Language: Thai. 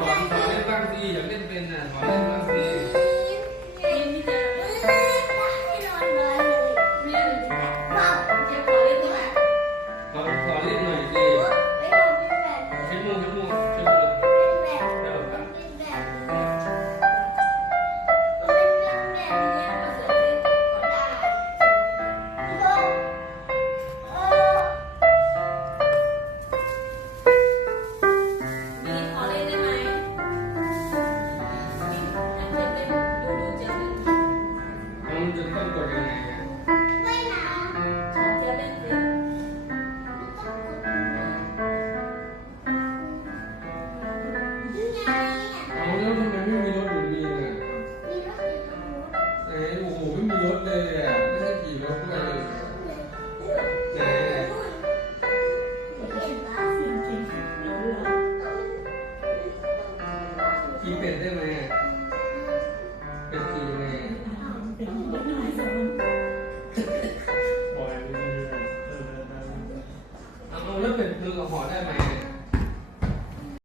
สอนสอนให้งซีอยากเล่นเป็นน่ะสอเล่น เจ๊เล่นสิเอาแล้วทำไมไม่มีรถอยู่ดีน่ะไหนโอ้โหไม่มีรถเลยอะไม่ได้ขี่รถด้วยเลยไหนขี่เป็ดได้ไหมอะ เรื่อยๆเออได้ได้เอาแล้วเป็ดมือกับหอได้ไหม